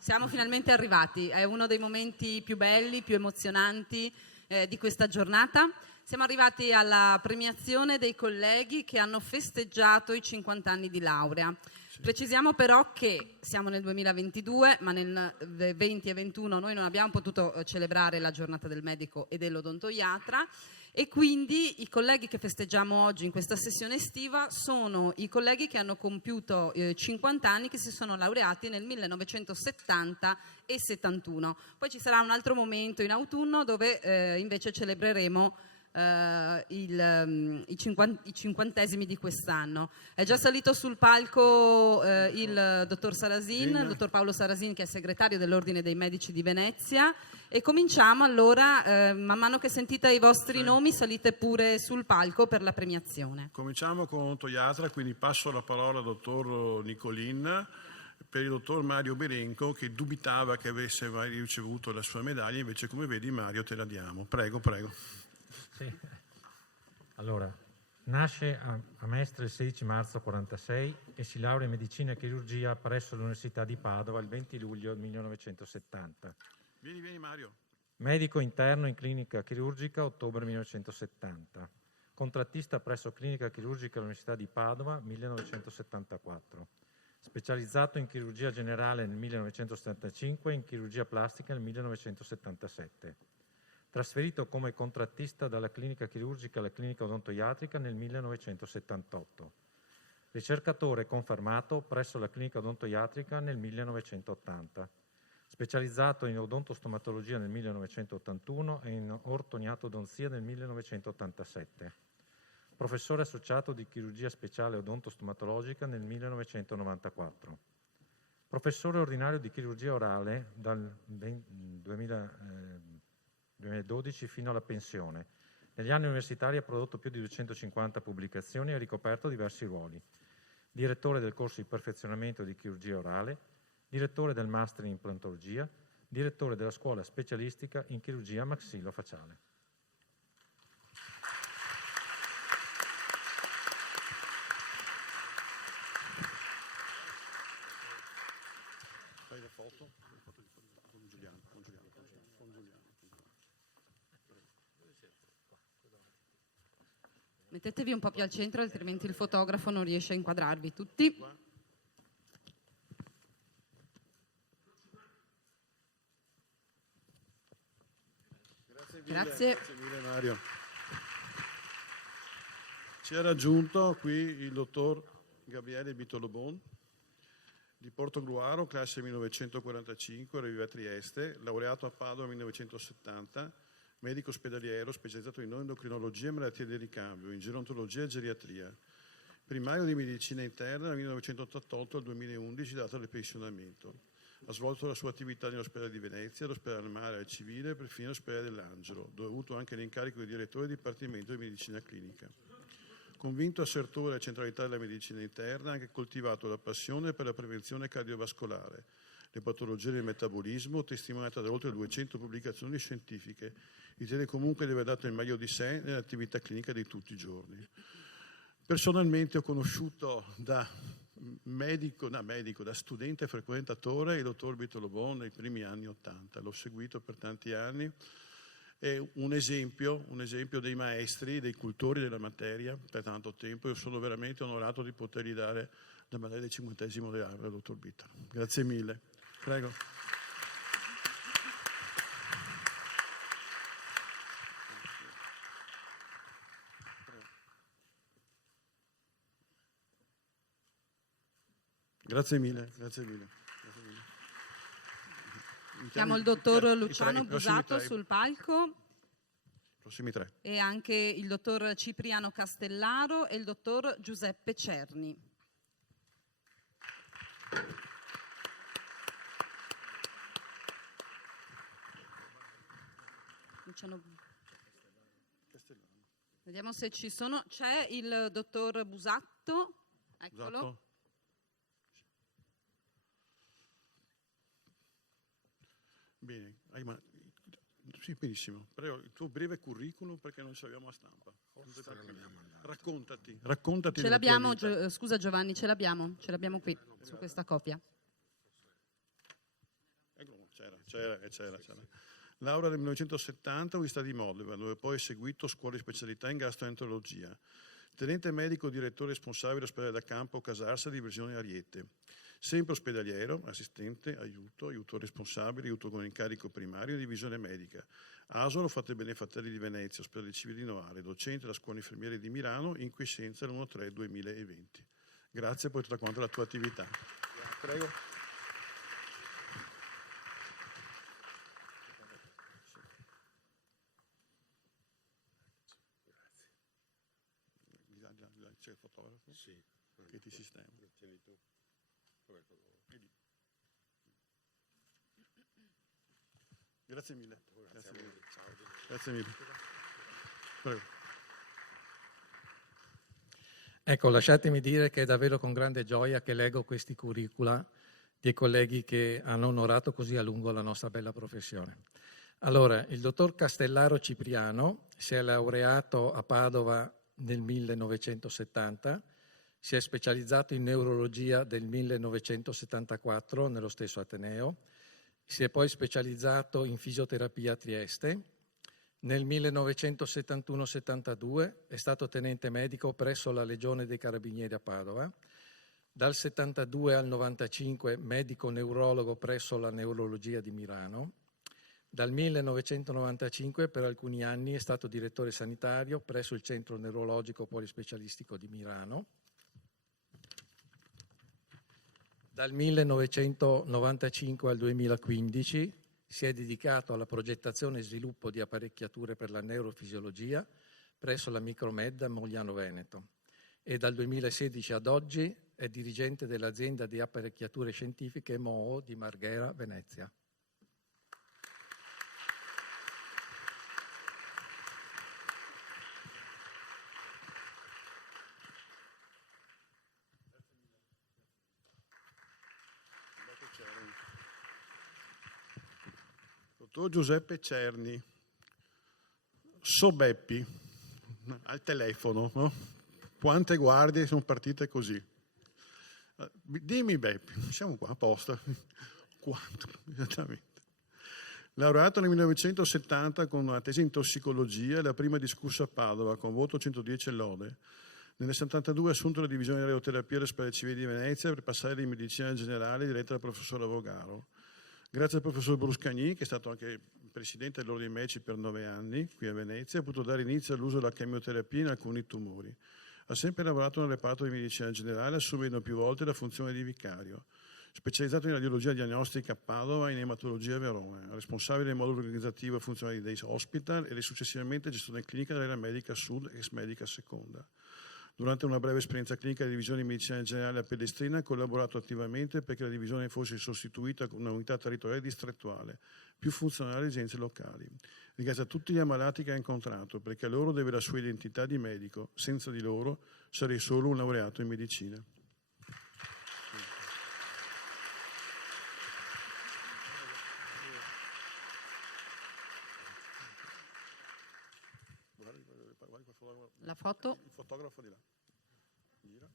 Siamo finalmente arrivati, è uno dei momenti più belli, più emozionanti di questa giornata. Siamo arrivati alla premiazione dei colleghi che hanno festeggiato i 50 anni di laurea. Precisiamo però che siamo nel 2022, ma nel 20 e 21 noi non abbiamo potuto celebrare la giornata del medico e dell'odontoiatra, e quindi i colleghi che festeggiamo oggi in questa sessione estiva sono i colleghi che hanno compiuto 50 anni, che si sono laureati nel 1970 e 71. Poi ci sarà un altro momento in autunno dove invece celebreremo i cinquantesimi di quest'anno. È già salito sul palco il dottor Sarasin, il dottor Paolo Sarasin, che è segretario dell'Ordine dei Medici di Venezia, e cominciamo allora, man mano che sentite i vostri nomi salite pure sul palco per la premiazione. Cominciamo con l'odontoiatra, quindi passo la parola al dottor Nicolin per il dottor Mario Berenco, che dubitava che avesse mai ricevuto la sua medaglia, invece come vedi Mario te la diamo. Prego, prego. Sì. Allora, nasce a Mestre il 16 marzo 1946 e si laurea in medicina e chirurgia presso l'Università di Padova il 20 luglio 1970. Vieni Mario. Medico interno in clinica chirurgica ottobre 1970. Contrattista presso clinica chirurgica all'Università di Padova 1974. Specializzato in chirurgia generale nel 1975 e in chirurgia plastica nel 1977. Trasferito come contrattista dalla clinica chirurgica alla clinica odontoiatrica nel 1978. Ricercatore confermato presso la clinica odontoiatrica nel 1980. Specializzato in odontostomatologia nel 1981 e in ortognattodonzia nel 1987. Professore associato di chirurgia speciale odontostomatologica nel 1994. Professore ordinario di chirurgia orale dal 2012 fino alla pensione. Negli anni universitari ha prodotto più di 250 pubblicazioni e ha ricoperto diversi ruoli. Direttore del corso di perfezionamento di chirurgia orale, direttore del master in implantologia, direttore della scuola specialistica in chirurgia maxillofacciale. Fai la foto con Giuliano. Mettetevi un po' più al centro, altrimenti il fotografo non riesce a inquadrarvi tutti. Grazie mille Mario. Ci ha raggiunto qui il dottor Gabriele Bitolobon di Portogruaro, classe 1945, arriva a Trieste, laureato a Padova nel 1970, medico ospedaliero specializzato in endocrinologia e malattie del ricambio, in gerontologia e geriatria. Primario di medicina interna dal 1988 al 2011, data del pensionamento. Ha svolto la sua attività nell'ospedale di Venezia, l'ospedale Mare al Civile e perfino l'ospedale dell'Angelo, dove ha avuto anche l'incarico di direttore del Dipartimento di Medicina Clinica. Convinto assertore della centralità della medicina interna, ha anche coltivato la passione per la prevenzione cardiovascolare, le patologie del metabolismo, testimoniata da oltre 200 pubblicazioni scientifiche. Ritiene comunque di aver dato il meglio di sé nell'attività clinica di tutti i giorni. Personalmente ho conosciuto da studente e frequentatore il dottor Bitolobon nei primi anni '80, l'ho seguito per tanti anni, è un esempio dei maestri, dei cultori della materia per tanto tempo. Io sono veramente onorato di potergli dare la medaglia del 50° di laurea, dottor Bitolo. Grazie mille. Prego. Grazie mille. Chiamo il dottor Luciano Busato sul palco. Prossimi tre. E anche il dottor Cipriano Castellaro e il dottor Giuseppe Cerni. Luciano... Vediamo se ci sono. C'è il dottor Busatto. Eccolo. Busatto. Bene, sì, benissimo. Però il tuo breve curriculum, perché non ce l'abbiamo a stampa. Raccontati. Ce l'abbiamo, scusa Giovanni, ce l'abbiamo qui su questa copia. C'era. Laurea nel 1970 all'Università di Modena, dove poi ha seguito scuole di specialità in gastroenterologia. Tenente medico direttore responsabile dell'ospedale da campo Casarsa, divisione Ariete. Sempre ospedaliero, assistente, aiuto responsabile, aiuto con incarico primario e divisione medica. ASL, Fate Bene Fratelli di Venezia, ospedale civile di Novare, docente della scuola infermiere di Milano, in quiescenza l'1-3-2020. Grazie per tutta quanta la tua attività. Prego. C'è il fotografo? Sì. Che ti sistema. Tieni tu. Grazie mille. Grazie mille. Prego. Ecco, lasciatemi dire che è davvero con grande gioia che leggo questi curricula dei colleghi che hanno onorato così a lungo la nostra bella professione. Allora, il dottor Castellaro Cipriano si è laureato a Padova nel 1970, si è specializzato in neurologia del 1974 nello stesso Ateneo, si è poi specializzato in fisioterapia a Trieste. Nel 1971-72 è stato tenente medico presso la Legione dei Carabinieri a Padova. Dal 72 al 95 medico neurologo presso la Neurologia di Milano. Dal 1995 per alcuni anni è stato direttore sanitario presso il Centro Neurologico Polispecialistico di Milano. Dal 1995 al 2015 si è dedicato alla progettazione e sviluppo di apparecchiature per la neurofisiologia presso la Micromed a Mogliano Veneto e dal 2016 ad oggi è dirigente dell'azienda di apparecchiature scientifiche MOO di Marghera, Venezia. Dottor Giuseppe Cerni, Beppi, al telefono, no? Quante guardie sono partite così? Dimmi Beppi, siamo qua apposta. Quanto? Esattamente. Laureato nel 1970 con una tesi in tossicologia, la prima discussa a Padova con voto 110 e lode. Nel 72 assunto la divisione di radioterapia all'Ospedale Civile di Venezia per passare in medicina generale diretta dal professor Avogaro. Grazie al professor Bruscagni, che è stato anche presidente dell'Ordine dei Medici per 9 anni qui a Venezia, ha potuto dare inizio all'uso della chemioterapia in alcuni tumori. Ha sempre lavorato nel reparto di medicina generale, assumendo più volte la funzione di vicario. Specializzato in radiologia diagnostica a Padova e in ematologia a Verona, responsabile del modulo organizzativo e funzionale di Days Hospital e successivamente gestione clinica della Medica Sud ex Medica Seconda. Durante una breve esperienza clinica della divisione di medicina generale a Pellestrina ha collaborato attivamente perché la divisione fosse sostituita con un'unità territoriale distrettuale, più funzionale alle esigenze locali. Ringrazia tutti gli ammalati che ha incontrato perché a loro deve la sua identità di medico. Senza di loro sarei solo un laureato in medicina. La foto? Il fotografo di là. Gira.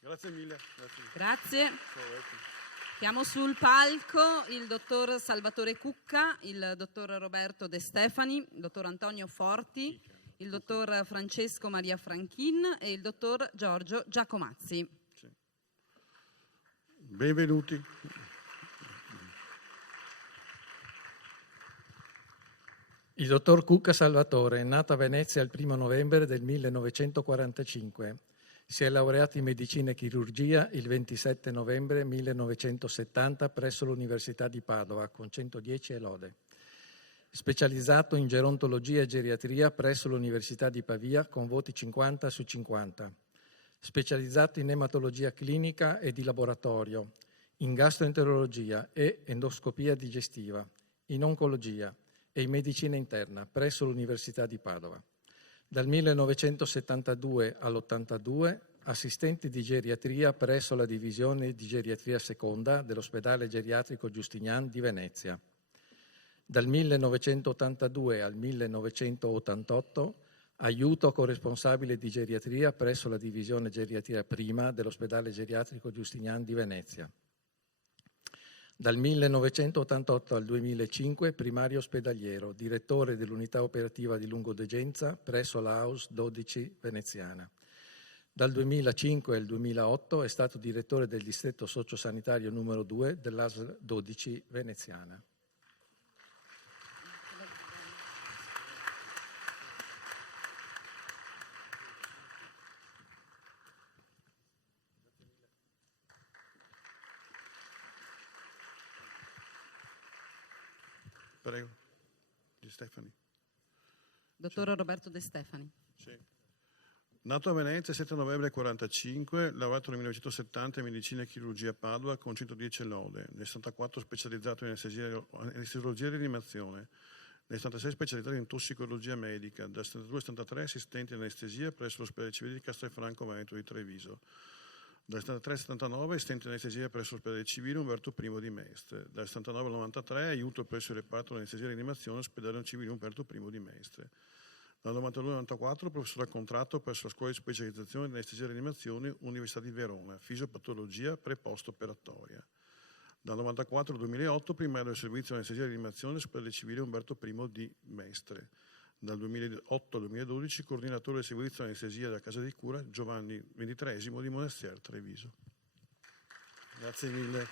Grazie mille. Grazie. Chiamo sul palco il dottor Salvatore Cucca, il dottor Roberto De Stefani, il dottor Antonio Forti, il dottor Francesco Maria Franchin e il dottor Giorgio Giacomazzi. Sì. Benvenuti. Il dottor Cucca Salvatore è nato a Venezia il 1 novembre del 1945. Si è laureato in medicina e chirurgia il 27 novembre 1970 presso l'Università di Padova con 110 e lode. Specializzato in gerontologia e geriatria presso l'Università di Pavia con voti 50 su 50. Specializzato in ematologia clinica e di laboratorio, in gastroenterologia e endoscopia digestiva, in oncologia e in medicina interna presso l'Università di Padova. Dal 1972 all'82 assistente di geriatria presso la divisione di geriatria seconda dell'ospedale geriatrico Giustinian di Venezia. Dal 1982 al 1988 aiuto corresponsabile di geriatria presso la divisione geriatria prima dell'ospedale geriatrico Giustinian di Venezia. Dal 1988 al 2005 primario ospedaliero, direttore dell'unità operativa di lungodegenza presso la AUS 12 veneziana. Dal 2005 al 2008 è stato direttore del distretto sociosanitario numero 2 dell'ASL 12 veneziana. Prego. Di Stefani. Dottor Roberto De Stefani. Sì. Nato a Venezia il 7 novembre 1945, laureato nel 1970 in medicina e chirurgia a Padova con 110 lode, nel 1964 specializzato in anestesiologia e rianimazione, nel 1976 specializzato in tossicologia medica, dal 1972 al 1973 assistente in anestesia presso l'ospedale civile di Castelfranco Veneto di Treviso, dal 1973 al 1979 assistente in anestesia presso l'ospedale civile Umberto I di Mestre, dal 1979 al 1993 aiuto presso il reparto di anestesia e rianimazione ospedale civile Umberto I di Mestre. Dal 92 al 94 professore a contratto presso la scuola di specializzazione in anestesia e rianimazione Università di Verona, fisiopatologia pre-post-operatoria. Dal 94 al 2008 primario del servizio di anestesia e rianimazione ospedale civile Umberto I di Mestre. Dal 2008 al 2012 coordinatore del servizio di anestesia della casa di cura Giovanni XXIII di Monestier Treviso. Grazie mille.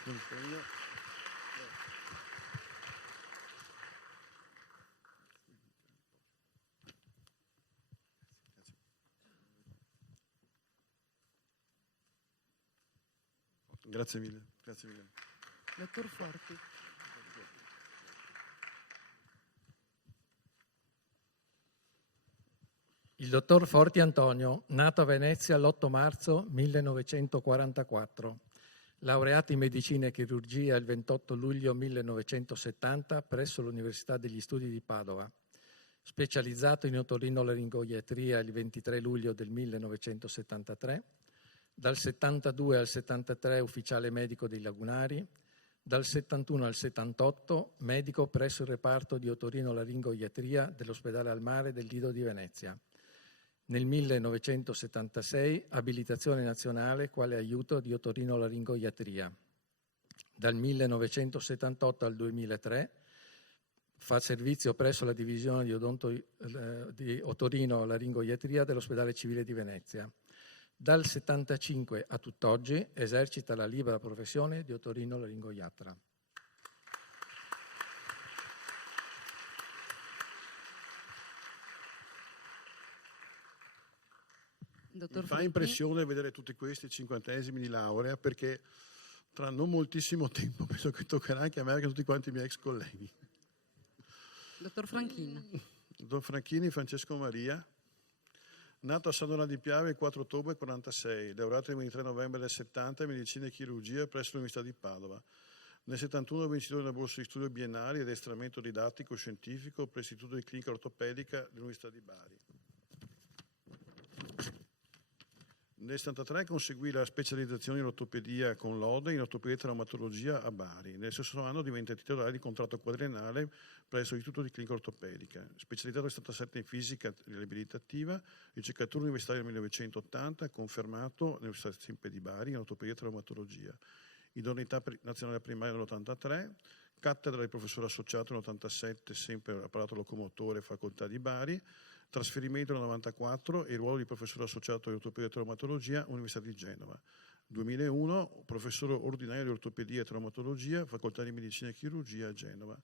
Grazie mille. Grazie mille. Dottor Forti. Il dottor Forti Antonio, nato a Venezia l'8 marzo 1944, laureato in medicina e chirurgia il 28 luglio 1970 presso l'Università degli Studi di Padova, specializzato in otorinolaringoiatria il 23 luglio del 1973, dal 72 al 73 ufficiale medico dei Lagunari, dal 71 al 78 medico presso il reparto di otorinolaringoiatria dell'ospedale al mare del Lido di Venezia. Nel 1976 abilitazione nazionale quale aiuto di otorinolaringoiatria. Dal 1978 al 2003 fa servizio presso la divisione di otorinolaringoiatria dell'ospedale civile di Venezia. Dal 75 a tutt'oggi esercita la libera professione di otorinolaringoiatra. Mi fa impressione vedere tutti questi 50esimi di laurea perché tra non moltissimo tempo penso che toccherà anche a me e a tutti quanti i miei ex colleghi. Dottor Franchini. Dottor Franchini Francesco Maria, nato a San Donà di Piave il 4 ottobre 1946, laureato il 23 novembre del 70 in medicina e chirurgia presso l'Università di Padova. Nel 71 vincitore della borsa di studio biennali ed estramento didattico scientifico per l'Istituto di Clinica Ortopedica dell'Università di Bari. Nel 1973 conseguì la specializzazione in ortopedia con lode in ortopedia e traumatologia a Bari. Nel stesso anno diventa titolare di contratto quadriennale presso l'Istituto di Clinica Ortopedica. Specializzato nel 1977 in fisica riabilitativa, ricercatore universitario nel 1980, confermato nell'Università sempre di Bari in ortopedia e traumatologia. Idoneità nazionale primaria nell'83, cattedra di professore associato nell'87, sempre apparato locomotore, facoltà di Bari. Trasferimento nel 1994 e ruolo di professore associato di ortopedia e traumatologia, Università di Genova. 2001, professore ordinario di ortopedia e traumatologia, facoltà di medicina e chirurgia a Genova.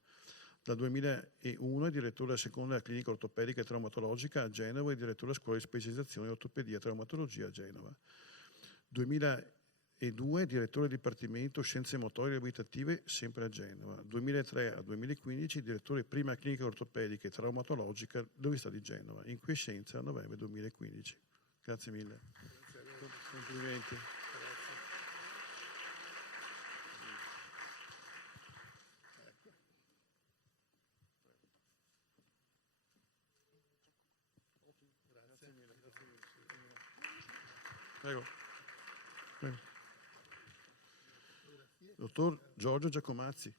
Dal 2001 è direttore della seconda clinica ortopedica e traumatologica a Genova e direttore della scuola di specializzazione in ortopedia e traumatologia a Genova. 2002 direttore del Dipartimento Scienze Motorie Riabilitative sempre a Genova. 2003 al 2015 direttore prima clinica ortopedica e traumatologica dell'Università di Genova, in quiescenza a novembre 2015. Grazie mille. Complimenti. Prego. Prego. Dottor Giorgio Giacomazzi.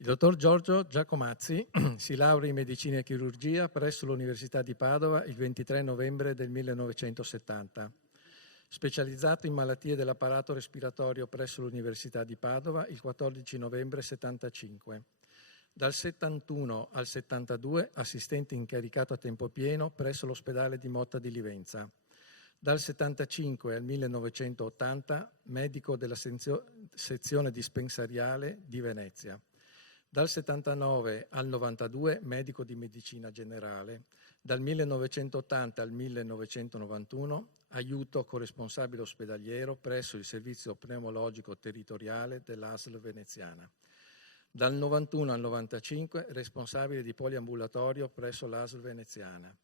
Il dottor Giorgio Giacomazzi si laurea in medicina e chirurgia presso l'Università di Padova il 23 novembre del 1970. Specializzato in malattie dell'apparato respiratorio presso l'Università di Padova il 14 novembre 75. Dal 71 al 72 assistente incaricato a tempo pieno presso l'ospedale di Motta di Livenza. Dal 75 al 1980 medico della sezione dispensariale di Venezia. Dal 79 al 92 medico di medicina generale. Dal 1980 al 1991 aiuto corresponsabile ospedaliero presso il servizio pneumologico territoriale dell'ASL veneziana. Dal 91 al 95 responsabile di poliambulatorio presso l'ASL veneziana.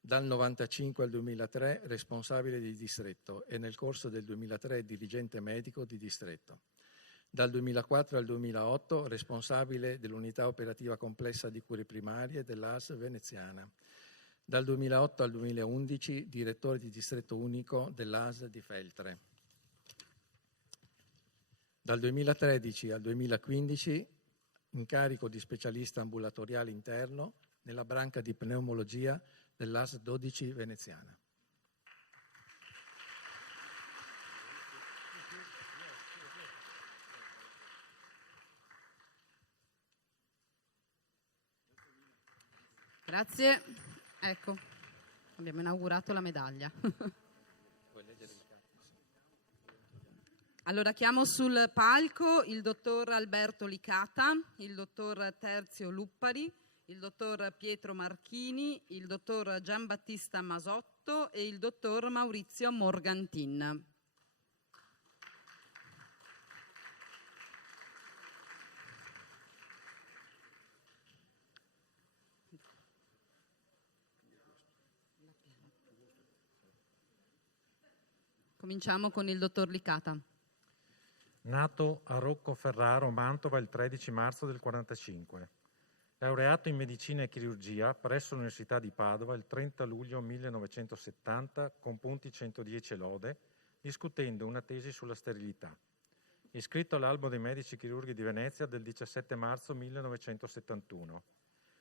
Dal 95 al 2003 responsabile di distretto e nel corso del 2003 dirigente medico di distretto. Dal 2004 al 2008 responsabile dell'unità operativa complessa di cure primarie dell'ASL veneziana. Dal 2008 al 2011 direttore di distretto unico dell'ASL di Feltre. Dal 2013 al 2015 incarico di specialista ambulatoriale interno nella branca di pneumologia dell'ASL 12 veneziana. Grazie. Ecco, abbiamo inaugurato la medaglia. Allora chiamo sul palco il dottor Alberto Licata, il dottor Terzio Luppari, il dottor Pietro Marchini, il dottor Giambattista Masotto e il dottor Maurizio Morgantin. Cominciamo con il dottor Licata. Nato a Roccoferraro, Mantova, il 13 marzo del 1945. Laureato in medicina e chirurgia presso l'Università di Padova il 30 luglio 1970 con punti 110 e lode, discutendo una tesi sulla sterilità. Iscritto all'Albo dei Medici Chirurghi di Venezia del 17 marzo 1971.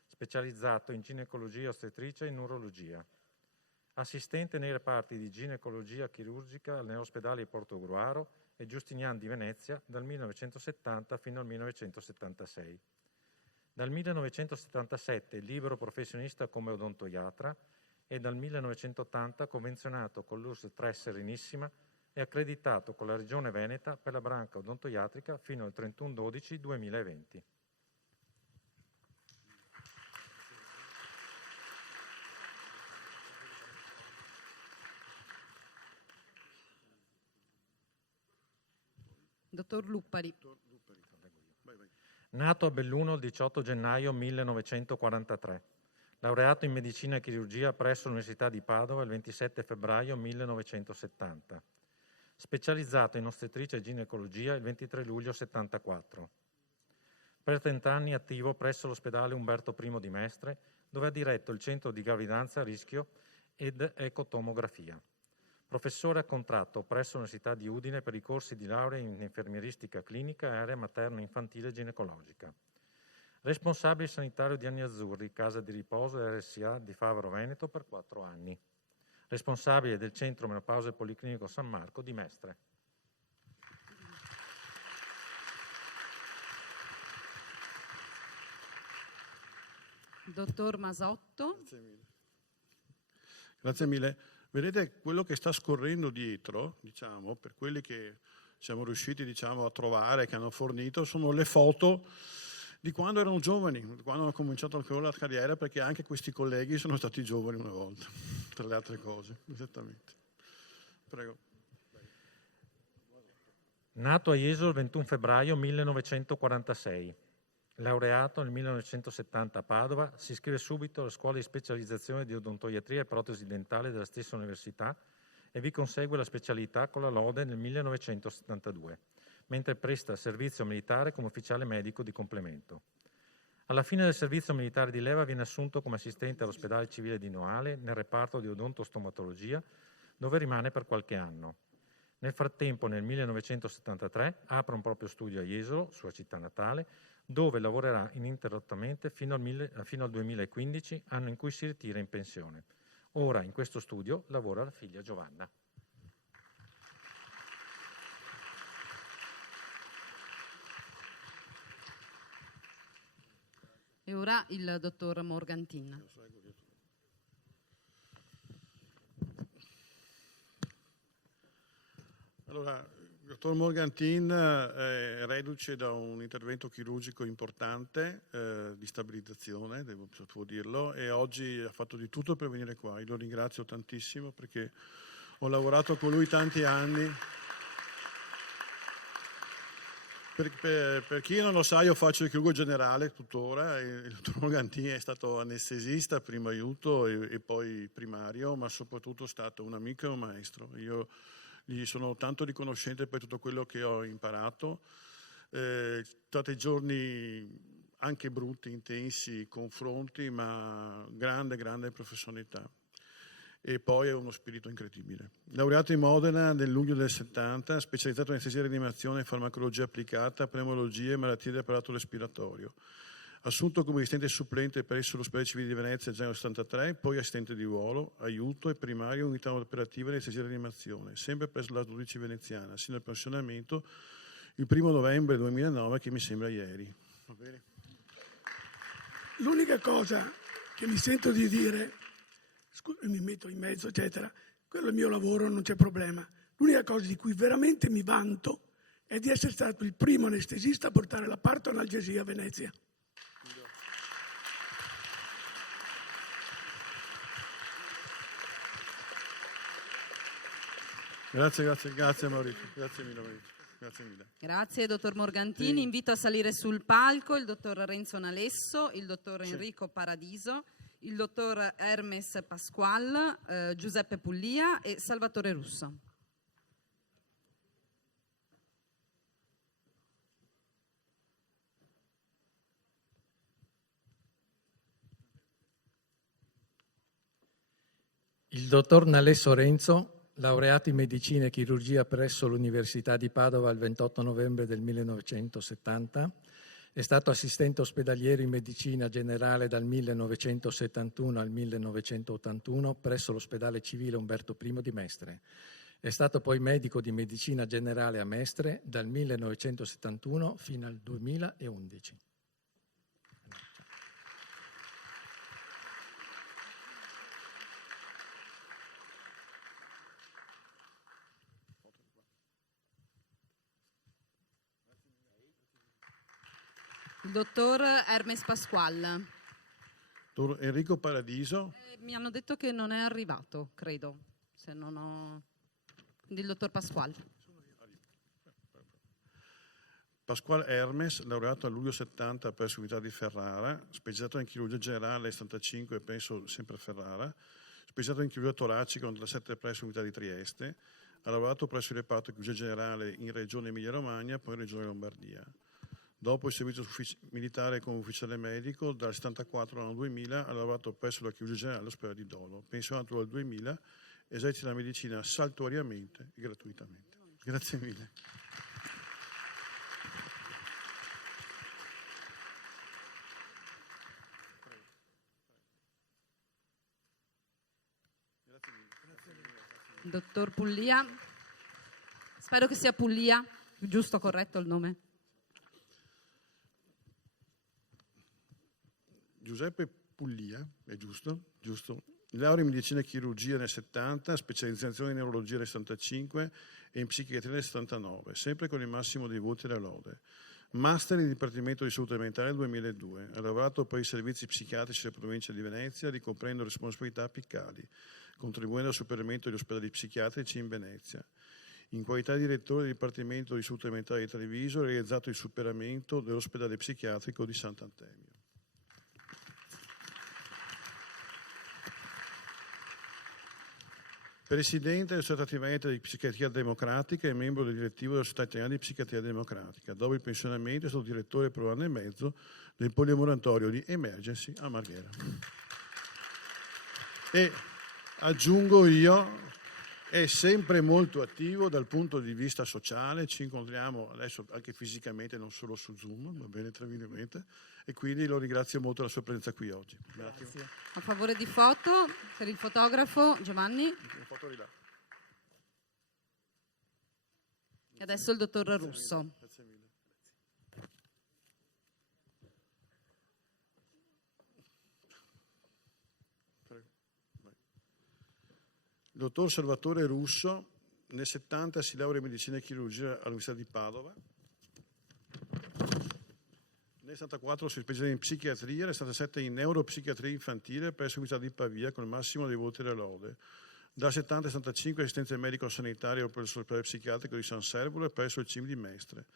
Specializzato in ginecologia ostetricia e in urologia. Assistente nei reparti di ginecologia chirurgica nell'ospedale di Portogruaro e Giustinian di Venezia dal 1970 fino al 1976. Dal 1977 libero professionista come odontoiatra e dal 1980 convenzionato con l'URSS 3 Serenissima e accreditato con la Regione Veneta per la branca odontoiatrica fino al 31/12/2020. Dottor Luppari. Nato a Belluno il 18 gennaio 1943. Laureato in medicina e chirurgia presso l'Università di Padova il 27 febbraio 1970. Specializzato in ostetricia e ginecologia il 23 luglio 74. Per 30 anni attivo presso l'ospedale Umberto I di Mestre, dove ha diretto il centro di gravidanza a rischio ed ecotomografia. Professore a contratto presso l'Università di Udine per i corsi di laurea in infermieristica clinica e area materno-infantile e ginecologica. Responsabile sanitario di Anni Azzurri, casa di riposo e RSA di Favaro Veneto per 4 anni. Responsabile del centro menopausa e policlinico San Marco di Mestre. Dottor Masotto. Grazie mille. Vedete quello che sta scorrendo dietro, diciamo, per quelli che siamo riusciti, diciamo, a trovare, che hanno fornito, sono le foto di quando erano giovani, quando hanno cominciato ancora la carriera, perché anche questi colleghi sono stati giovani una volta, tra le altre cose, esattamente. Prego. Nato a Jesolo il 21 febbraio 1946. Laureato nel 1970 a Padova, si iscrive subito alla scuola di specializzazione di odontoiatria e protesi dentale della stessa università e vi consegue la specialità con la lode nel 1972, mentre presta servizio militare come ufficiale medico di complemento. Alla fine del servizio militare di leva viene assunto come assistente all'ospedale civile di Noale nel reparto di odontostomatologia, dove rimane per qualche anno. Nel frattempo, nel 1973, apre un proprio studio a Jesolo, sua città natale, dove lavorerà ininterrottamente fino al 2015, anno in cui si ritira in pensione. Ora, in questo studio, lavora la figlia Giovanna. E ora il dottor Morgantin. Allora, il dottor Morgantin è reduce da un intervento chirurgico importante di stabilizzazione, devo dirlo, e oggi ha fatto di tutto per venire qua. Io lo ringrazio tantissimo perché ho lavorato con lui tanti anni. Per chi non lo sa, io faccio il chirurgo generale tuttora, e il dottor Morgantin è stato anestesista, primo aiuto e poi primario, ma soprattutto è stato un amico e un maestro. Io gli sono tanto riconoscente per tutto quello che ho imparato. Stati giorni anche brutti, intensi, confronti, ma grande professionalità. E poi è uno spirito incredibile. Laureato in Modena nel luglio del 70, specializzato in anestesia, rianimazione, farmacologia applicata, pneumologia e malattie dell'apparato respiratorio. Assunto come assistente supplente presso l'ospedale civile di Venezia nel gennaio 73, poi assistente di ruolo, aiuto e primario unità operativa in anestesia e rianimazione, sempre presso la 12 veneziana, sino al pensionamento il 1 novembre 2009, che mi sembra ieri. Va bene? L'unica cosa che mi sento di dire, mi metto in mezzo, eccetera, quello è il mio lavoro, non c'è problema. L'unica cosa di cui veramente mi vanto è di essere stato il primo anestesista a portare la parto-analgesia a Venezia. Grazie Maurizio, grazie mille Maurizio. Grazie mille. Grazie, dottor Morgantin. Sì. Invito a salire sul palco il dottor Renzo Nalesso, il dottor Enrico Paradiso, il dottor Hermes Pasqual, Giuseppe Pullia e Salvatore Russo. Il dottor Nalesso Renzo, laureato in medicina e chirurgia presso l'Università di Padova il 28 novembre del 1970, è stato assistente ospedaliero in medicina generale dal 1971 al 1981 presso l'ospedale civile Umberto I di Mestre. È stato poi medico di medicina generale a Mestre dal 1971 fino al 2011. Il dottor Hermes Pasqual. Dottor Enrico Paradiso. Mi hanno detto che non è arrivato, credo, se non ho... Quindi il dottor Pasqual. Pasquale Hermes, laureato a luglio 70 presso l'Università di Ferrara, specializzato in chirurgia generale 75, penso sempre a Ferrara, specializzato in chirurgia toracica 97 presso l'Università di Trieste, ha lavorato presso il reparto di chirurgia generale in Regione Emilia-Romagna, poi in Regione Lombardia. Dopo il servizio militare come ufficiale medico, dal 74 all'anno 2000 ha lavorato presso la chirurgia generale all'ospedale di Dolo. Pensionato dal 2000, esercita la medicina saltuariamente e gratuitamente. Grazie mille. Dottor Pullia. Spero che sia Pullia, giusto, corretto il nome? Giuseppe Pullia, è giusto? Giusto. Laurea in medicina e chirurgia nel 70, specializzazione in neurologia nel 75 e in psichiatria nel 79, sempre con il massimo dei voti e la lode. Master in Dipartimento di Salute Mentale nel 2002. Ha lavorato per i servizi psichiatrici della provincia di Venezia, ricoprendo responsabilità apicali, contribuendo al superamento degli ospedali psichiatrici in Venezia. In qualità di direttore del Dipartimento di Salute Mentale di Treviso, ha realizzato il superamento dell'ospedale psichiatrico di Sant'Antemio. Presidente della Società Italiana di Psichiatria Democratica e membro del direttivo della Società Italiana di Psichiatria Democratica. Dopo il pensionamento è stato direttore per un anno e mezzo del poliambulatorio di Emergency a Marghera. E aggiungo io è sempre molto attivo dal punto di vista sociale, ci incontriamo adesso anche fisicamente, non solo su Zoom, va bene, tranquillamente, e quindi lo ringrazio molto per la sua presenza qui oggi. Grazie. A favore di foto, per il fotografo Giovanni. E adesso il dottor Russo. Grazie mille. Il dottor Salvatore Russo nel 70 si laurea in medicina e chirurgia all'Università di Padova. Nel 74 si specializza in psichiatria, nel 77 in neuropsichiatria infantile presso l'Università di Pavia con il massimo dei voti della lode. Dal 70 al 75 assistente medico sanitario presso l'ospedale psichiatrico di San Servolo e presso il CIM di Mestre.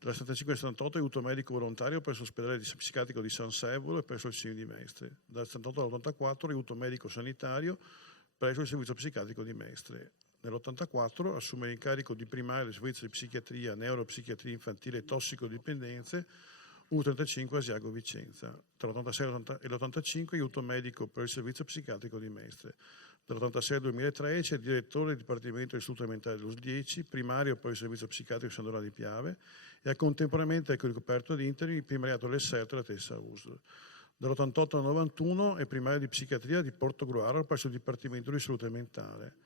Dal 75 al 78 aiuto medico volontario presso l'ospedale psichiatrico di San Servolo e presso il CIM di Mestre. Dal 78 all'84 aiuto medico sanitario presso il servizio psichiatrico di Mestre. Nell'84 assume l'incarico di primario del servizio di psichiatria, neuropsichiatria infantile e tossicodipendenze U35 Asiago Vicenza. Tra l'86 e l'85 aiuto medico per il servizio psichiatrico di Mestre. Dall'86 al 2013 è direttore del Dipartimento dell'Istituto Elementare dello S10, primario per il servizio psichiatrico San Donato di Piave e contemporaneamente è ricoperto di interim il primariato dell'Esserto e la Tessa USL. Dall'88 al 91 è primario di psichiatria di Portogruaro presso il Dipartimento di Salute Mentale.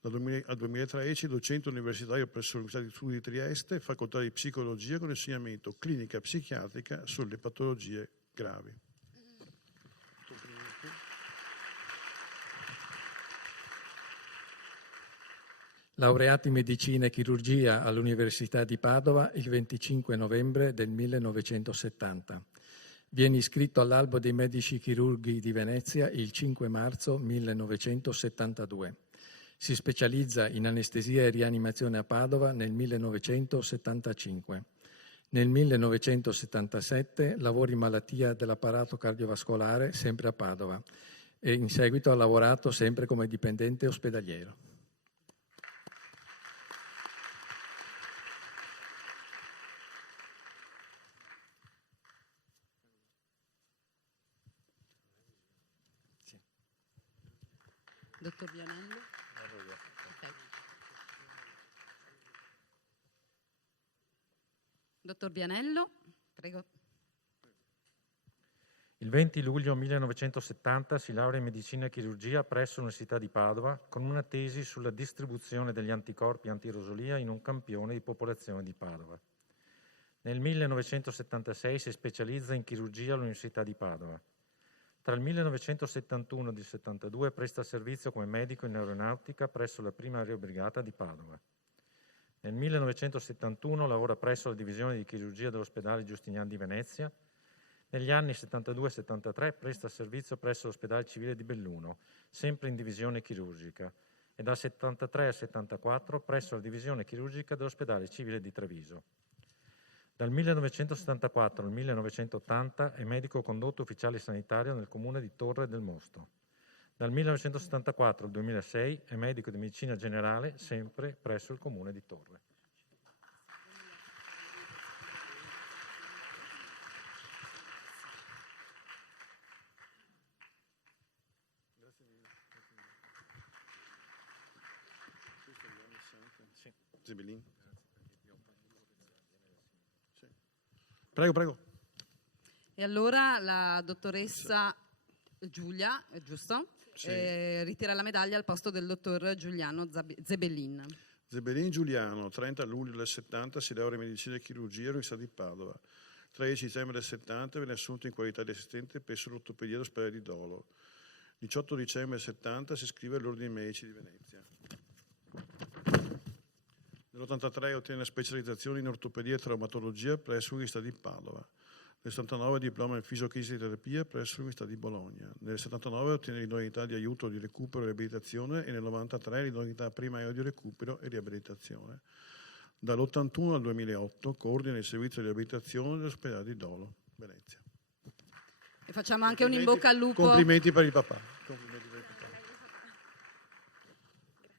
Dal 2013 docente universitario presso l'Università di Studi di Trieste, facoltà di psicologia con insegnamento clinica psichiatrica sulle patologie gravi. Laureato in medicina e chirurgia all'Università di Padova il 25 novembre del 1970. Viene iscritto all'Albo dei Medici Chirurghi di Venezia il 5 marzo 1972. Si specializza in anestesia e rianimazione a Padova nel 1975. Nel 1977 lavora in malattia dell'apparato cardiovascolare sempre a Padova e in seguito ha lavorato sempre come dipendente ospedaliero. Dottor Bianello. Okay. Dottor Bianello, prego. Il 20 luglio 1970 si laurea in medicina e chirurgia presso l'Università di Padova con una tesi sulla distribuzione degli anticorpi antirosolia in un campione di popolazione di Padova. Nel 1976 si specializza in chirurgia all'Università di Padova. Tra il 1971 e il 1972 presta servizio come medico in aeronautica presso la prima aerobrigata di Padova. Nel 1971 lavora presso la divisione di chirurgia dell'ospedale Giustiniani di Venezia. Negli anni 72 e 73 presta servizio presso l'ospedale civile di Belluno, sempre in divisione chirurgica, e dal 73 al 74 presso la divisione chirurgica dell'ospedale civile di Treviso. Dal 1974 al 1980 è medico condotto ufficiale sanitario nel comune di Torre del Mosto. Dal 1974 al 2006 è medico di medicina generale sempre presso il comune di Torre. Zebelin. Prego. E allora la dottoressa Giulia, è giusto? Sì. Ritira la medaglia al posto del dottor Giuliano Zebelin. Zebelin Giuliano, 30 luglio del 70, si laurea in medicina e chirurgia all'Università di Padova. 13 dicembre del 70 viene assunto in qualità di assistente presso l'ortopedia dell'ospedale di Dolo. 18 dicembre del 70 si iscrive all'Ordine dei Medici di Venezia. Nell'83 ottiene specializzazione in ortopedia e traumatologia presso l'Università di Padova. Nel 79 diploma in fisiochinesioterapia presso l'Università di Bologna. Nel 79 ottiene l'idoneità di aiuto di recupero e riabilitazione e nel 93 l'idoneità primaria di recupero e riabilitazione. Dall'81 al 2008 coordina il servizio di riabilitazione dell'ospedale di Dolo, Venezia. E facciamo anche un in bocca al lupo. Complimenti per il papà. Complimenti per il papà.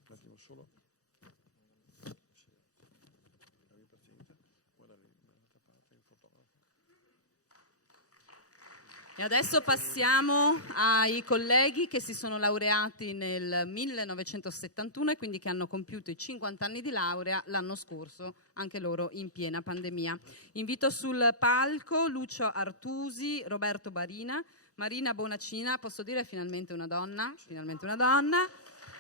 Un attimo solo. E adesso passiamo ai colleghi che si sono laureati nel 1971 e quindi che hanno compiuto i 50 anni di laurea l'anno scorso, anche loro in piena pandemia. Invito sul palco Lucio Artusi, Roberto Barina, Marina Bonacina, posso dire finalmente una donna,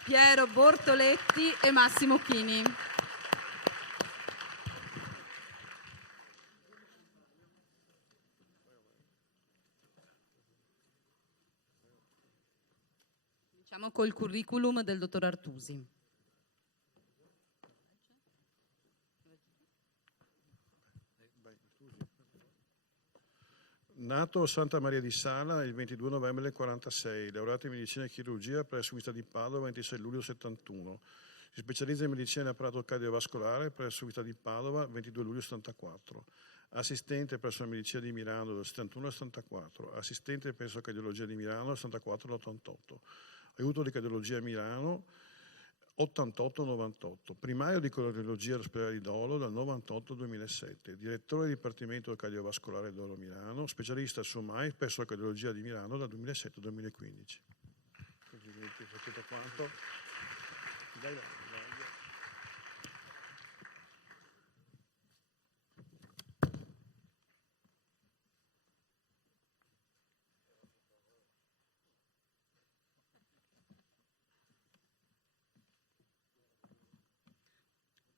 Piero Bortoletti e Massimo Chini. Iniziamo col curriculum del dottor Artusi. Nato a Santa Maria di Sala il 22 novembre del 46, laureato in medicina e chirurgia presso l'Università di Padova il 26 luglio 71. Si specializza in medicina dell'apparato cardiovascolare presso l'Università di Padova il 22 luglio 74. Assistente presso la medicina di Milano dal 71 al 74. Assistente presso la cardiologia di Milano dal 74 all'88. Aiuto di cardiologia a Milano 88-98, primario di cardiologia all'ospedale di Dolo dal 98 al 2007, direttore del Dipartimento cardiovascolare Dolo Milano, specialista SOMAI presso la cardiologia di Milano dal 2007 al 2015. Complimenti per tutto quanto.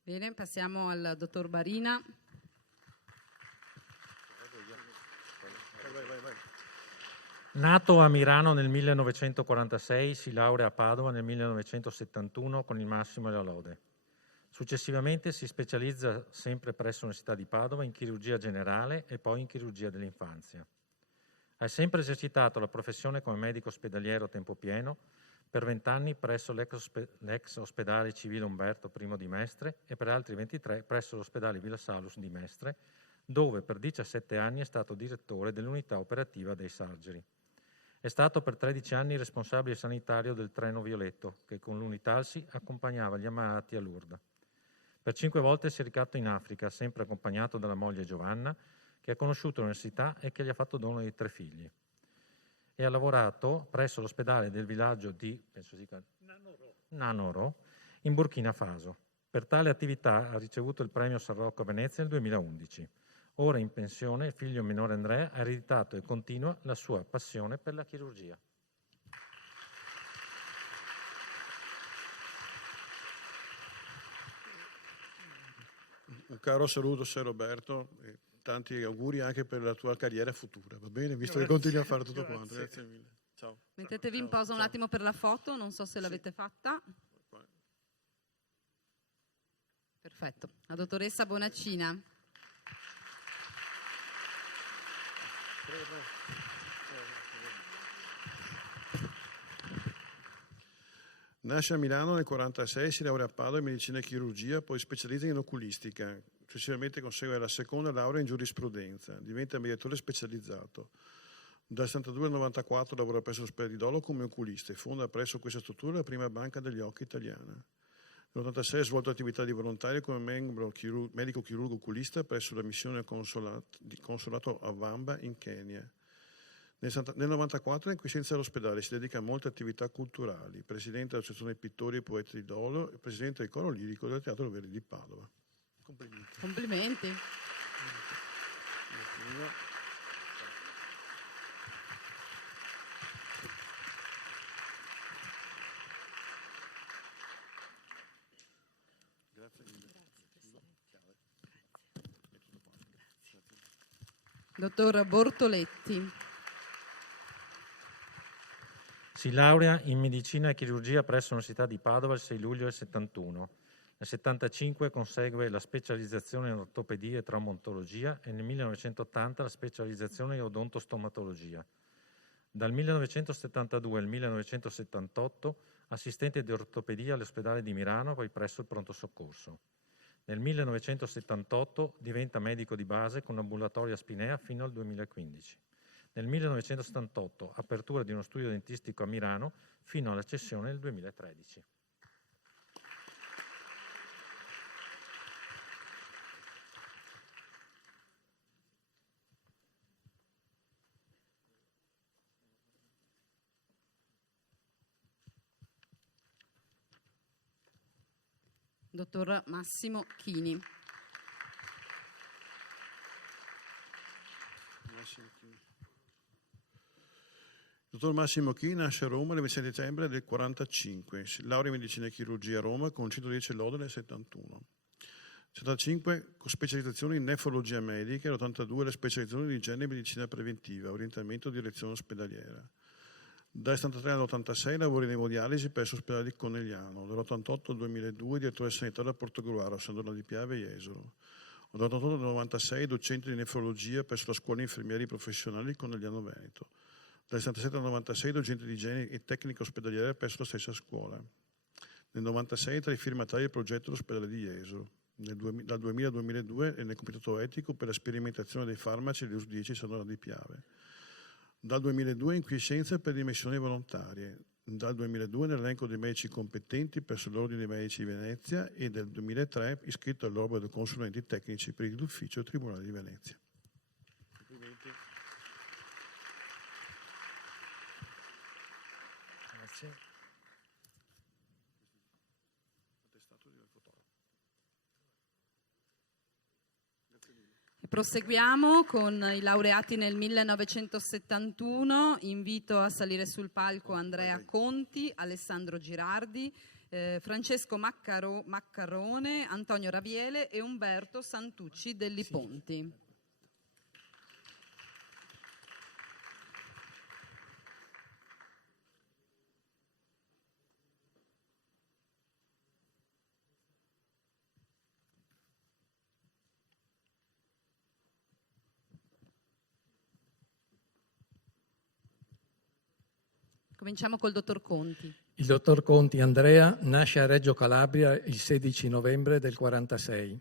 Bene, passiamo al dottor Barina. Nato a Milano nel 1946, si laurea a Padova nel 1971 con il massimo della lode. Successivamente si specializza sempre presso l'Università di Padova in chirurgia generale e poi in chirurgia dell'infanzia. Ha sempre esercitato la professione come medico ospedaliero a tempo pieno per 20 anni presso l'ex ospedale civile Umberto I di Mestre e per altri 23 presso l'ospedale Villa Salus di Mestre, dove per 17 anni è stato direttore dell'unità operativa dei Sargeri. È stato per 13 anni responsabile sanitario del treno Violetto, che con l'Unitalsi accompagnava gli ammalati a Lourdes. Per 5 volte si è recato in Africa, sempre accompagnato dalla moglie Giovanna, che ha conosciuto l'università e che gli ha fatto dono di 3 figli. E ha lavorato presso l'ospedale del villaggio di Nanoro in Burkina Faso. Per tale attività ha ricevuto il premio San Rocco a Venezia nel 2011. Ora in pensione, il figlio minore Andrea ha ereditato e continua la sua passione per la chirurgia. Un caro saluto, Ser Roberto, e tanti auguri anche per la tua carriera futura, va bene? Visto che continui a fare tutto quanto. Grazie mille. Ciao. Mettetevi in pausa un attimo per la foto, non so se l'avete fatta. Perfetto. La dottoressa Bonacina. Nasce a Milano nel 1946, si laurea a Padova in medicina e chirurgia, poi specializza in oculistica. Successivamente consegue la seconda laurea in giurisprudenza, diventa mediatore specializzato. Dal 1972 al 1994 lavora presso l'ospedale di Dolo come oculista e fonda presso questa struttura la prima banca degli occhi italiana. Nel 1986 ha svolto attività di volontario come medico chirurgo oculista presso la missione consolato a Vamba in Kenya. Nel 1994 in quiescenza dell'ospedale si dedica a molte attività culturali, presidente dell'Associazione Pittori e Poeti di Dolo e presidente del coro lirico del Teatro Verdi di Padova. Complimenti. Complimenti. Dottor Bortoletti. Si laurea in medicina e chirurgia presso l'Università di Padova il 6 luglio del 71. Nel 75 consegue la specializzazione in ortopedia e traumatologia e nel 1980 la specializzazione in odontostomatologia. Dal 1972 al 1978 assistente di ortopedia all'ospedale di Milano, poi presso il pronto soccorso. Nel 1978 diventa medico di base con ambulatorio a Spinea fino al 2015. Nel 1978 apertura di uno studio dentistico a Milano fino alla cessione nel 2013. Dottor Massimo Chini. Dottor Massimo Chini nasce a Roma il 27 dicembre del 45, si laurea in medicina e chirurgia a Roma con 110 lode nel 71. 75 con specializzazione in nefrologia medica e 82 le specializzazioni in igiene e medicina preventiva, orientamento e direzione ospedaliera. Dal 73 all'86 lavora in emodialisi presso l'ospedale di Conegliano, dall'88 al 2002 direttore sanitario a Portogruaro, San Donat di Piave e Jesolo. Dall'88 al 96 docente di nefrologia presso la scuola infermieri professionali Conegliano Veneto. Dal 77 al 96 docente di igiene e tecnica ospedaliera presso la stessa scuola. Nel 96 tra i firmatari del progetto dell'ospedale di Jesolo. Dal 2000 al 2002 è nel comitato etico per la sperimentazione dei farmaci dell'US 10 San Donat di Piave. Dal 2002 in quiescenza per dimissioni volontarie. Dal 2002 nell'elenco dei medici competenti presso l'Ordine dei Medici di Venezia e del 2003 iscritto all'albo dei consulenti tecnici per l'ufficio Tribunale di Venezia. Complimenti. Grazie. Proseguiamo con i laureati nel 1971. Invito a salire sul palco Andrea Conti, Alessandro Girardi, Francesco Maccarone, Antonio Raviele e Umberto Santucci Delli Ponti. Cominciamo col dottor Conti. Il dottor Conti Andrea nasce a Reggio Calabria il 16 novembre del 46.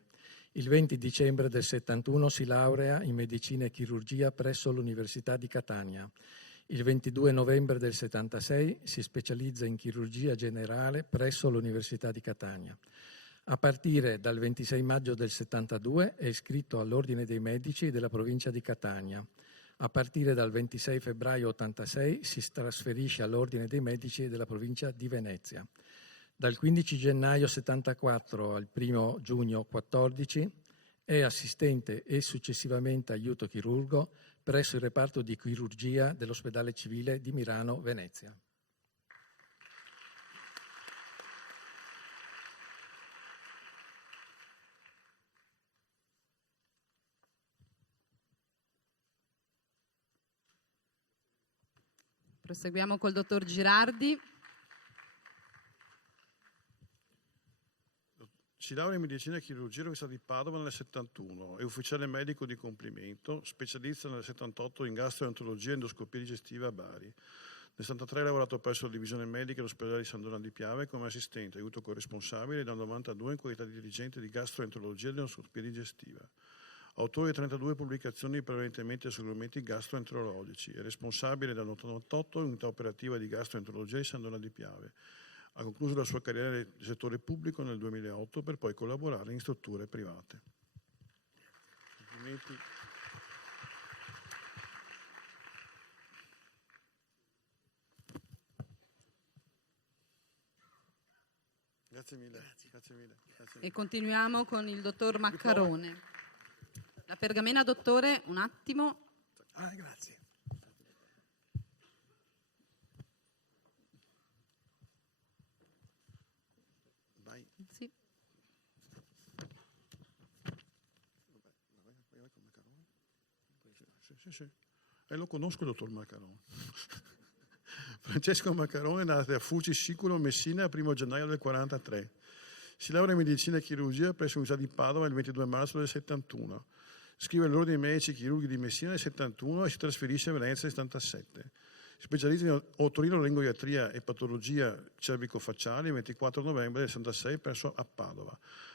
Il 20 dicembre del 71 si laurea in medicina e chirurgia presso l'Università di Catania. Il 22 novembre del 76 si specializza in chirurgia generale presso l'Università di Catania. A partire dal 26 maggio del 72 è iscritto all'Ordine dei Medici della provincia di Catania. A partire dal 26 febbraio 86 si trasferisce all'Ordine dei Medici della provincia di Venezia. Dal 15 gennaio 74 al 1 giugno 14 è assistente e successivamente aiuto chirurgo presso il reparto di chirurgia dell'ospedale civile di Milano, Venezia. Proseguiamo col dottor Girardi. Si laurea in medicina e chirurgia all'Università di Padova nel 71, è ufficiale medico di complimento, specialista nel 78 in gastroenterologia e endoscopia digestiva a Bari. Nel 73 ha lavorato presso la divisione medica dell'ospedale di San Donat di Piave come assistente, aiuto corresponsabile e dal 92 in qualità di dirigente di gastroenterologia e endoscopia digestiva. Autore di 32 pubblicazioni prevalentemente su argomenti gastroenterologici, è responsabile dal 1988 unità operativa di gastroenterologia di San Donat di Piave. Ha concluso la sua carriera nel settore pubblico nel 2008 per poi collaborare in strutture private. Complimenti. Grazie mille. Grazie mille. E continuiamo con il dottor Maccarone. La pergamena, dottore, un attimo. Grazie. Vai. Sì. Sì. Lo conosco il dottor Maccarone. Francesco Maccarone è nato a Fuci Siculo, Messina, il 1 gennaio del 43. Si laurea in medicina e chirurgia presso l'Università di Padova il 22 marzo del 71. Scrive all'Ordine dei Medici Chirurghi di Messina nel 71 e si trasferisce a Venezia nel 77. Specializza in otorinolaringoiatria e patologia cervico-facciale il 24 novembre del 66 presso a Padova.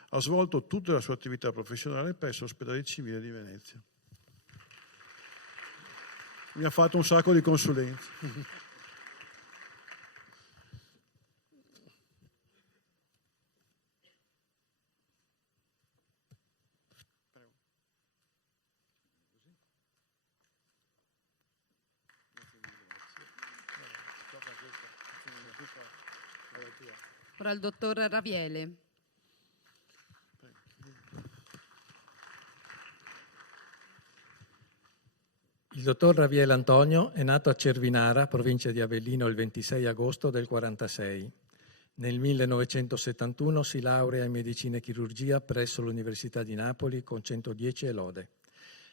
Ha svolto tutta la sua attività professionale presso l'Ospedale Civile di Venezia. Mi ha fatto un sacco di consulenze. Ora il dottor Raviele. Il dottor Raviel Antonio è nato a Cervinara, provincia di Avellino, il 26 agosto del 46. Nel 1971 si laurea in medicina e chirurgia presso l'Università di Napoli con 110 lode.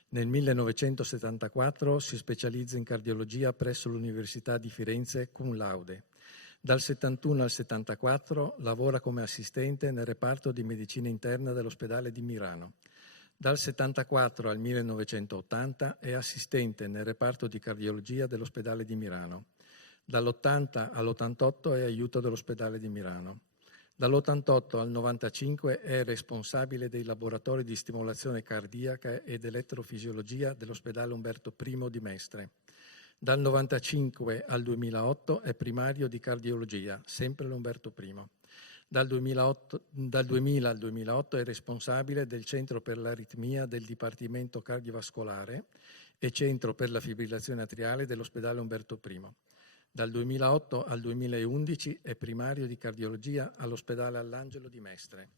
Nel 1974 si specializza in cardiologia presso l'Università di Firenze cum laude. Dal 71 al 74 lavora come assistente nel reparto di medicina interna dell'ospedale di Milano. Dal 74 al 1980 è assistente nel reparto di cardiologia dell'ospedale di Milano. Dall'80 all'88 è aiuto dell'ospedale di Milano. Dall'88 al 95 è responsabile dei laboratori di stimolazione cardiaca ed elettrofisiologia dell'ospedale Umberto I di Mestre. Dal 95 al 2008 è primario di cardiologia, sempre l'Umberto I. Dal 2000 al 2008 è responsabile del Centro per l'aritmia del Dipartimento Cardiovascolare e Centro per la fibrillazione atriale dell'ospedale Umberto I. Dal 2008 al 2011 è primario di cardiologia all'ospedale All'Angelo di Mestre.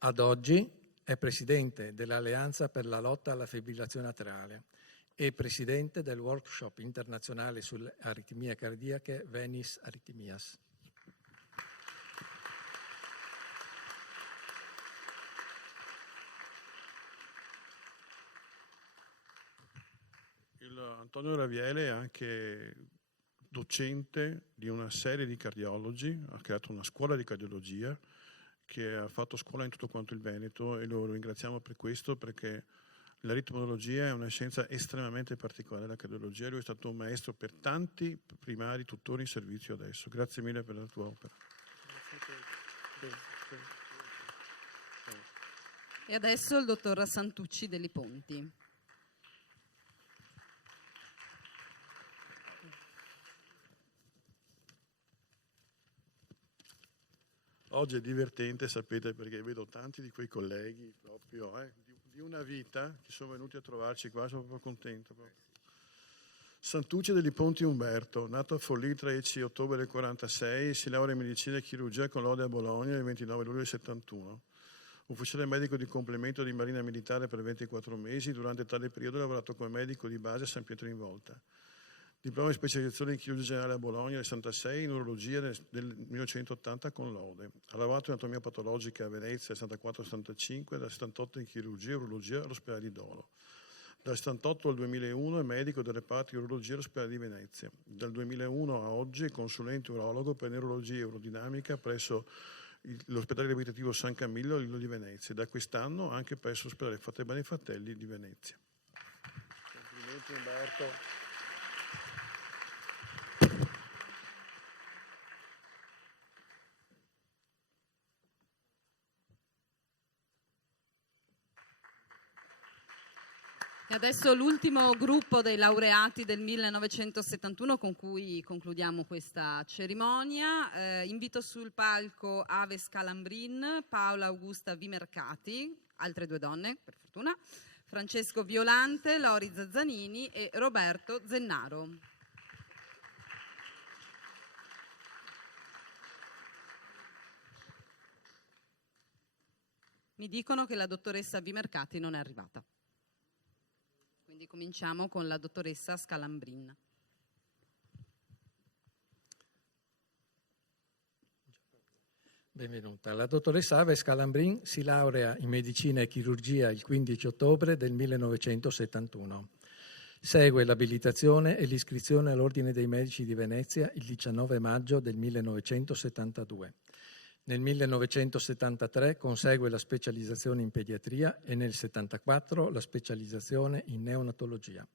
Ad oggi è presidente dell'Alleanza per la lotta alla fibrillazione atriale e presidente del workshop internazionale sulle aritmie cardiache Venice Arrhythmias. Antonio Raviele è anche docente di una serie di cardiologi, ha creato una scuola di cardiologia che ha fatto scuola in tutto quanto il Veneto e lo ringraziamo per questo, perché l'aritmologia è una scienza estremamente particolare della cardiologia. Lui è stato un maestro per tanti primari tuttora in servizio adesso. Grazie mille per la tua opera. E adesso il dottor Santucci Deli Ponti. Oggi è divertente, sapete, perché vedo tanti di quei colleghi proprio di una vita che sono venuti a trovarci qua, sono proprio contento. Santucci Deli Ponti Umberto, nato a Forlì il 13 ottobre del 46, si laurea in medicina e chirurgia con lode a Bologna il 29 luglio del 71. Ufficiale medico di complemento di Marina Militare per 24 mesi, durante tale periodo ha lavorato come medico di base a San Pietro in Volta. Diploma di specializzazione in chirurgia generale a Bologna nel 66, in urologia nel 1980 con lode. Ha lavorato in anatomia patologica a Venezia nel 74-75, dal 78 in chirurgia e urologia all'ospedale di Dolo. Dal 78 al 2001 è medico del reparto di urologia all'ospedale di Venezia. Dal 2001 a oggi è consulente urologo per neurologia e urodinamica presso l'ospedale riabilitativo San Camillo Lillo di Venezia e da quest'anno anche presso l'ospedale Fatebenefratelli Fratelli di Venezia. Complimenti Umberto. E adesso l'ultimo gruppo dei laureati del 1971 con cui concludiamo questa cerimonia. Invito sul palco Ave Scalambrin, Paola Augusta Vimercati, altre due donne per fortuna, Francesco Violante, Lori Zazzanini e Roberto Zennaro. Mi dicono che la dottoressa Vimercati non è arrivata. Quindi cominciamo con la dottoressa Scalambrin. Benvenuta. La dottoressa Ave Scalambrin si laurea in medicina e chirurgia il 15 ottobre del 1971. Segue l'abilitazione e l'iscrizione all'Ordine dei Medici di Venezia il 19 maggio del 1972. Nel 1973 consegue la specializzazione in pediatria e nel 1974 la specializzazione in neonatologia.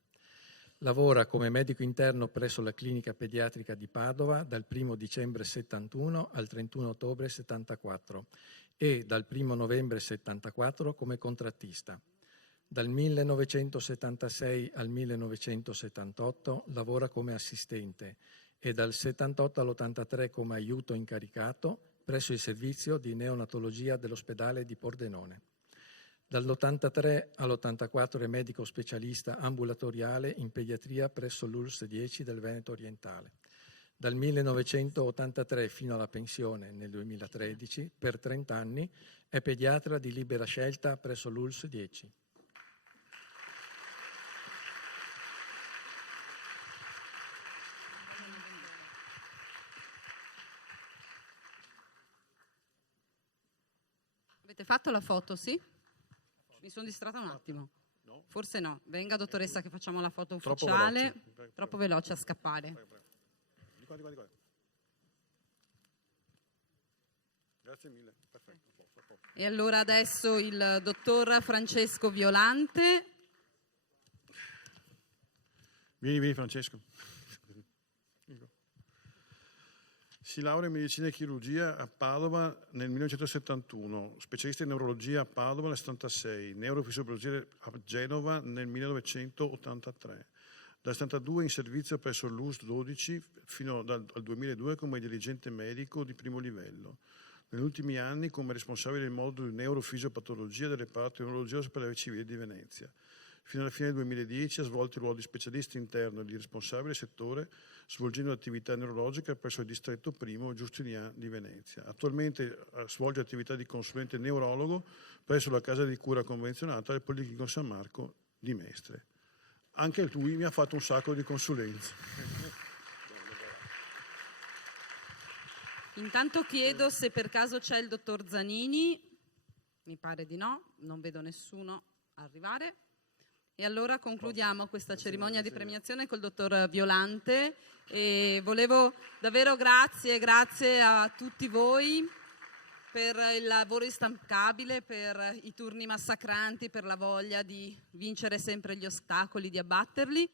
Lavora come medico interno presso la clinica pediatrica di Padova dal 1 dicembre 71 al 31 ottobre 74 e dal 1 novembre 74 come contrattista. Dal 1976 al 1978 lavora come assistente e dal 78 all'83 come aiuto incaricato presso il servizio di neonatologia dell'ospedale di Pordenone. Dall'83 all'84 è medico specialista ambulatoriale in pediatria presso l'ULSS 10 del Veneto Orientale. Dal 1983 fino alla pensione nel 2013, per 30 anni, è pediatra di libera scelta presso l'ULSS 10. Avete fatto la foto, sì? Mi sono distratta un attimo. No. Forse no. Venga, dottoressa, che facciamo la foto Troppo ufficiale. veloce. Troppo veloce a scappare. Di qua. Grazie mille. Perfetto. E allora adesso il dottor Francesco Violante. Vieni Francesco. Si laurea in medicina e chirurgia a Padova nel 1971, specialista in neurologia a Padova nel 1976, neurofisiologia a Genova nel 1983. Dal 1972 in servizio presso l'ULSS 12 fino al 2002 come dirigente medico di primo livello. Negli ultimi anni come responsabile del modulo di neurofisiopatologia del reparto di neurologia ospedale civile di Venezia. Fino alla fine del 2010 ha svolto il ruolo di specialista interno e di responsabile settore, svolgendo attività neurologica presso il distretto primo Giustinian di Venezia. Attualmente svolge attività di consulente neurologo presso la casa di cura convenzionata del Policlinico San Marco di Mestre. Anche lui mi ha fatto un sacco di consulenze. Intanto chiedo se per caso c'è il dottor Zanini. Mi pare di no, non vedo nessuno arrivare. E allora concludiamo questa cerimonia di premiazione col dottor Violante e volevo davvero grazie a tutti voi per il lavoro instancabile, per i turni massacranti, per la voglia di vincere sempre gli ostacoli, di abbatterli.